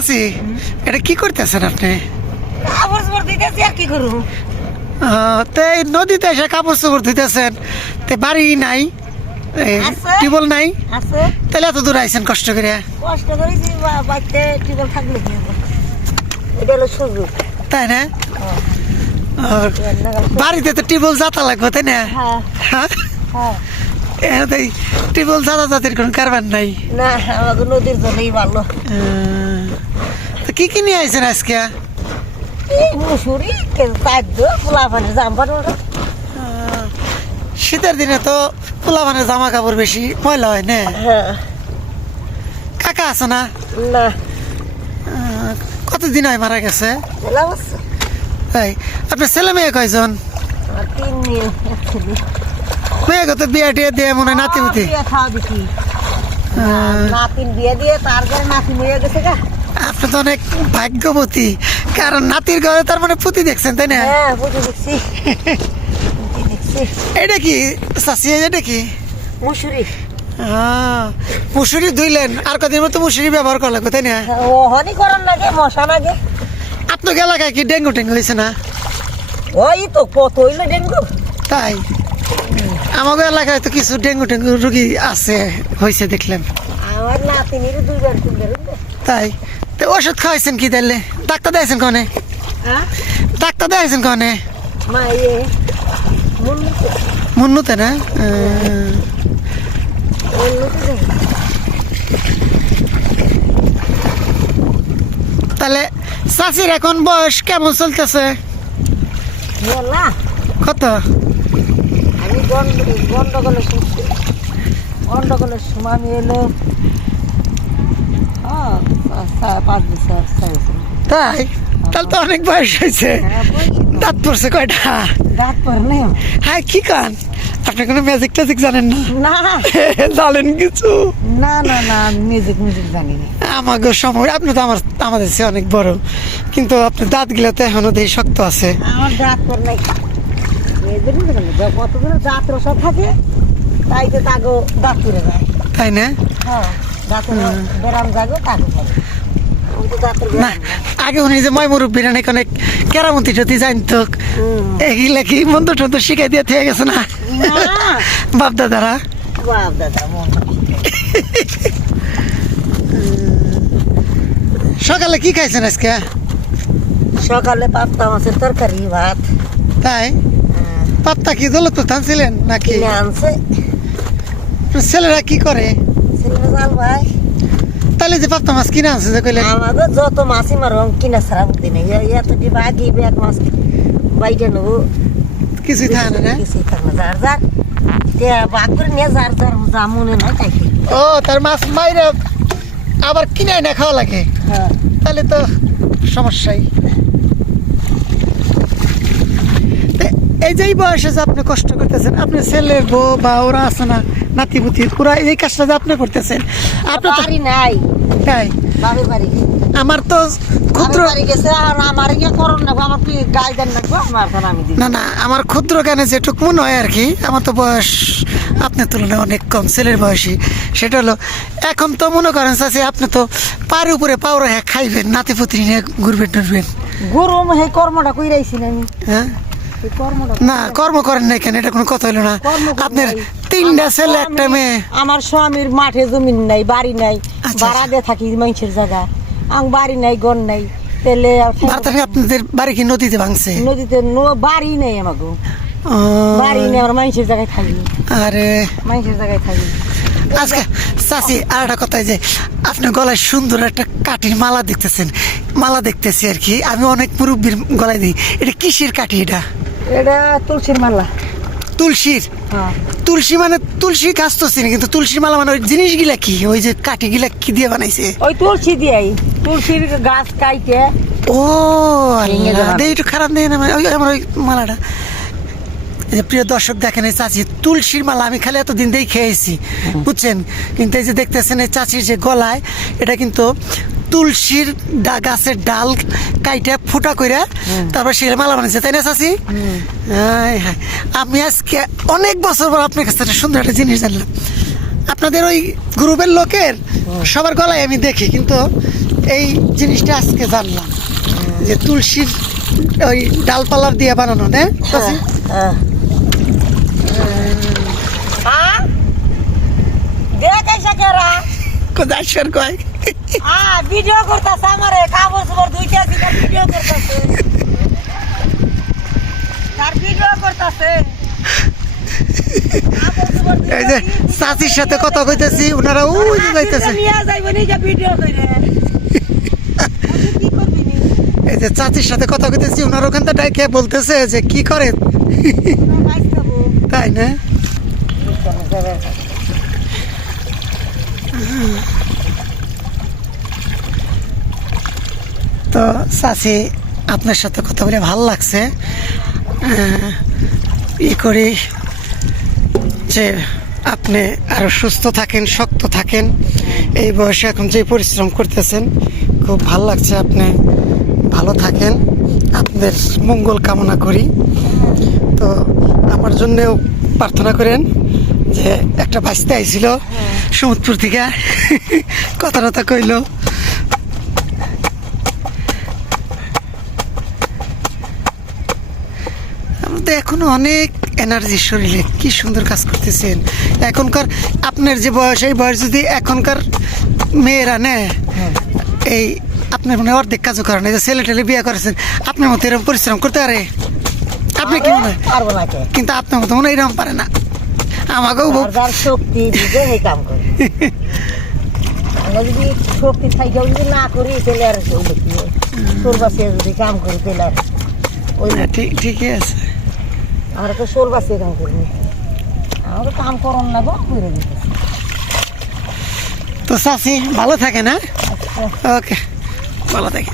চাচি এটা কি করতেছেন আপনি? কাপড় চোপড় দিতেছি আর কি করবো। তো এই নদীতে এসে কাপড় চোপড় ধুইতেছেন, তো বাড়ি নাই, আছে। টিউবওয়েল নাই, আছে তাহলে এত দূর আইছেন কষ্ট করে? কষ্ট করেছি বাড়িতে টিউবওয়েল থাকলে কি হবো, এটা হলো সুযোগ। তাই না? আর বাড়িতে তো টিউবওয়েল যাতা লাগবে, তাই না? হ্যাঁ হ্যাঁ, হ্যাঁ, টিউবওয়েল যাতা জাতির কোনো কারবার নাই। না আমাদের নদীর জন্যই ভালো। তো কি কি নিয়ে আইছেন আজকে? এই মুসুরি খাদ্য পোলা পানি জাম্পার। শীতের দিনে তো পোলাপানের জামা কাপড় বেশি ময়লা হয় না? হ্যাঁ, কাকা আছে না? না কতদিন হয় মারা গেছে? এলাম আছে। তাই আপনার ছেলে মেয়ে কয়জন? আর 3 মেয়ে, 1 ছেলে। মেয়েকে তো বিয়ে টিয়ে দিয়ে মনে হয় নাতিপুতি। বিয়ে খাওয়া দিছি, নাতিন বিয়ে দিয়ে তার ঘরে নাতি হয়ে গেছে গা। আপনি তো অনেক ভাগ্যবতী, কারণ নাতির ঘরে তার মানে পুঁতি দেখছেন, তাই না? হ্যাঁ বুঝে দেখছি, বুঝে দেখছি। এটা কি চাচি, এটা কি? মুসুরি মুসুরি ধুইলেন, আর কদিন মতো মুসুরি ব্যবহার করা লাগবে, তাই না? ওহনি করার লাগে, মশা লাগে। আপনার এলাকায় কি ডেঙ্গু টেঙ্গু হয়েছে না? ওই তো কত হইলো ডেঙ্গু। তাই আমাদের এলাকায় তো কিছু ডেঙ্গু টেঙ্গু রুগী আছে, হয়েছে দেখলাম। আমার নাতিনির 2 বার 3 বার হইলো। তাই তো ওষুধ খাওয়াইছেন কি তাইলে? ডাক্তার দিয়েছেন কনে? হ্যাঁ ডাক্তার দিয়েছেন কনে? মা মুন্নুতে মুন্নুতে না? মুন্নুতে তাহলে চাচির এখন বয়স কেমন চলতেছে? না কত? আমি গন্ডগোলের শুনছি, গন্ডগোলের সময় আমি এলো 5 বছর 6 বছর। তাই তাহলে তো অনেক বয়স হয়েছে। দাঁত পড়ছে কয়টা? দাঁত পড়ে নাই আমার। হ্যাঁ, কি কান? আপনি কোনো ম্যাজিক ট্যাজিক জানেন না? না জানেন কিছু? না না না আমি মিউজিক জানি না। আমাকে সময় আপনি তো আমাদের চেয়ে অনেক বড়, কিন্তু আপনার দাঁত গুলা তো এখনো দেহ শক্ত আছে। আমার দাঁত পড়ে নাই, কতদিন দাঁত রসা থাকে, তাই তো তাগো দাঁত পড়ে যায়। তাই না? হ্যাঁ দাঁতের ব্যারাম জাগো তাকে পড়ে। আমি তো দাঁতের না, ব্যারাম না। আগে উনি যে ময়মুরব্বীর অনেক অনেক কেরামতি টতি জানতো, এগুলা কি মন্ত্র টন্ত্র শিখাই দিয়ে থেকে গেছে না না বাপ দাদারা? বাপ দাদা মন সকালে কি খাইছেন আজকে? সকালে পাপ্তা মাছের তরকারি ভাত। তাই পাপ্তা কি দৌলতপুর থানছিলেন নাকি? কিনে আনছে ছেলেরা কি করে? ছেলেরা জাল ভাই। তাহলে যে পাপ্তা মাছ কিনে আনছে যে কইলেন? আমাদের যত মাছই মারো কিনা ছাড়া বুদ্ধি নেই, এত কি বাকি এক মাছ বাইটে নেবো, কিছুই থাকে না? কিছুই থাকবে যার যার বাঘ করে নিয়ে যার যার যা মনে নয় তাই খাই। ও, তার মাছ মাইরে আবার কিনে না খাওয়া লাগে? হ্যাঁ তাহলে তো সমস্যাই। এই যে এই বয়সে যে আপনি কষ্ট করতেছেন, আপনার ছেলে বউ বা ওরা আছে না নাতিপুতি, ওরা এই কাজটা যে আপনি করতেছেন, আপনার তো বাড়ি নাই, তাই বাপের বাড়ি আমার তো ক্ষুদ্র বাড়ি গেছে। আর আমার ইয়ে করুন না, আমার কি গায়ে দেন না আমার ধান আমি দিই। না না, আমার ক্ষুদ্র জ্ঞানে যেটুকু মনে হয় আর কি, আমার তো বয়স আপনার তুলনায় অনেক কম, ছেলের বয়সী। সেটা হলো এখন তো মনে করেন চাচি, আপনি তো পাড়ে উপরে পাওয়া হ্যাঁ খাইবেন, নাতিপুতি নিয়ে ঘুরবেন টুরবেন। গরম সেই কর্মটা কইরাইছি না আমি। হ্যাঁ এই কর্মটা না, কর্ম করেন নাই কেন? এটা কোনো কথা হলো না। কর্ম করি আপনার নাই। 3টা ছেলে একটা মেয়ে। আমার স্বামীর মাঠে জমিন নাই, বাড়ি নাই, আচ্ছা, ভাড়া দিয়ে থাকি মানুষের জায়গা। আমার বাড়ি নাই, গন নাই, তেলে আপনাদের বাড়ি কি নদীতে ভাঙছে? নদীতে বাড়ি নেই আমাকে, ও, বাড়ি নেই, আমার মানুষের জায়গায় থাকি, আরে মানুষের জায়গায় থাকি। আজকে চাচি আর একটা কথা, যে আপনার গলায় সুন্দর একটা কাঠির মালা দেখতেছেন, মালা দেখতেছি আর কি, আমি অনেক মুরব্বীর গলায় দিই। এটা কিসের কাঠি? এটা এটা তুলসীর মালা। তুলসীর? হ্যাঁ তুলসী মানে তুলসী গাছ তো চিনি, কিন্তু তুলসীর মালা মানে ওই জিনিসগুলা কি, ওই যে কাঠিগুলা কি দিয়ে বানাইছে? ওই তুলসী দিয়াই, তুলসীর গাছ কাইটে। ও আল্লাহ, একটু খারাপ দেয় না আমার ওই মালাটা। এই যে প্রিয় দর্শক দেখেন, এই চাচি তুলসীর মালা আমি খালি এতদিন দিয়ে খেয়েছি, বুঝছেন, কিন্তু এই যে দেখতেছেন এই চাচির যে গলায়, এটা কিন্তু তুলসীর গাছের ডাল কাইটা ফুটা কইরা তারপর সে মালা বানিয়েছে, তাই না চাচি? হ্যাঁ হ্যাঁ, আমি আজকে অনেক বছর পর আপনার কাছে একটা সুন্দর একটা জিনিস জানলাম। আপনাদের ওই গ্রুপের লোকের সবার গলায় আমি দেখি, কিন্তু এই জিনিসটা আজকে জানলাম যে তুলসীর ওই ডালপালার দিয়ে বানানো না চাচি? কোথায় সর কয় ভিডিও করতেছে আমার কাপড় চোপড় ধুইতে ভিডিও করতেছে তার ভিডিও করতেছে এই যে চাচির সাথে কথা কইতেছি ওনারা ওই যে যাইতেছে নিয়ে যাইবো নিজে ভিডিও কইরে কি করবি নি এই যে চাচির সাথে কথা কইতেছি ওনার ওখান থেকে ডাইকে বলতেছে যে কি করে বাইস খাবো তাই না? তো চাচি আপনার সাথে কথা বলে ভালো লাগছে। ই করি যে আপনি আরো সুস্থ থাকেন, শক্ত থাকেন। এই বয়সে এখন যে পরিশ্রম করতেছেন খুব ভালো লাগছে। আপনি ভালো থাকেন, আপনাদের মঙ্গল কামনা করি। তো আমার জন্যেও প্রার্থনা করেন যে একটা বাঁচতে আইছিল সমুদ্রপুর থেকে কথা টথা কইল। আমাদের এখনো অনেক এনার্জি শরীরে, কি সুন্দর কাজ করতেছেন। এখনকার আপনার যে বয়স, এই বয়স যদি এখনকার মেয়েরা নেয় এই আপনার মনে হয় অর্ধেক কাজও করেন। এই যে ছেলে টেলে বিয়ে করেছেন, আপনার মতো এরকম পরিশ্রম করতে পারে? আপনি কি মনে হয়? পারবো না কে কিন্তু আপনার মতো মনে হয় এরকম পারে না। আমাকেও যার শক্তি দিতে এই কাম করে আমরা যদি শক্তি থাইকেও যদি না করি তাহলে আর ওই দেখি সোলবাসে যদি কাম করি তাহলে আর ওই ঠিকই আছে। আমরা তো সোলবাসে কাম করি আমরা তো কাম করুন না গো করে দিতে। তো চাচি ভালো থাকে না? ওকে, ভালো থাকে।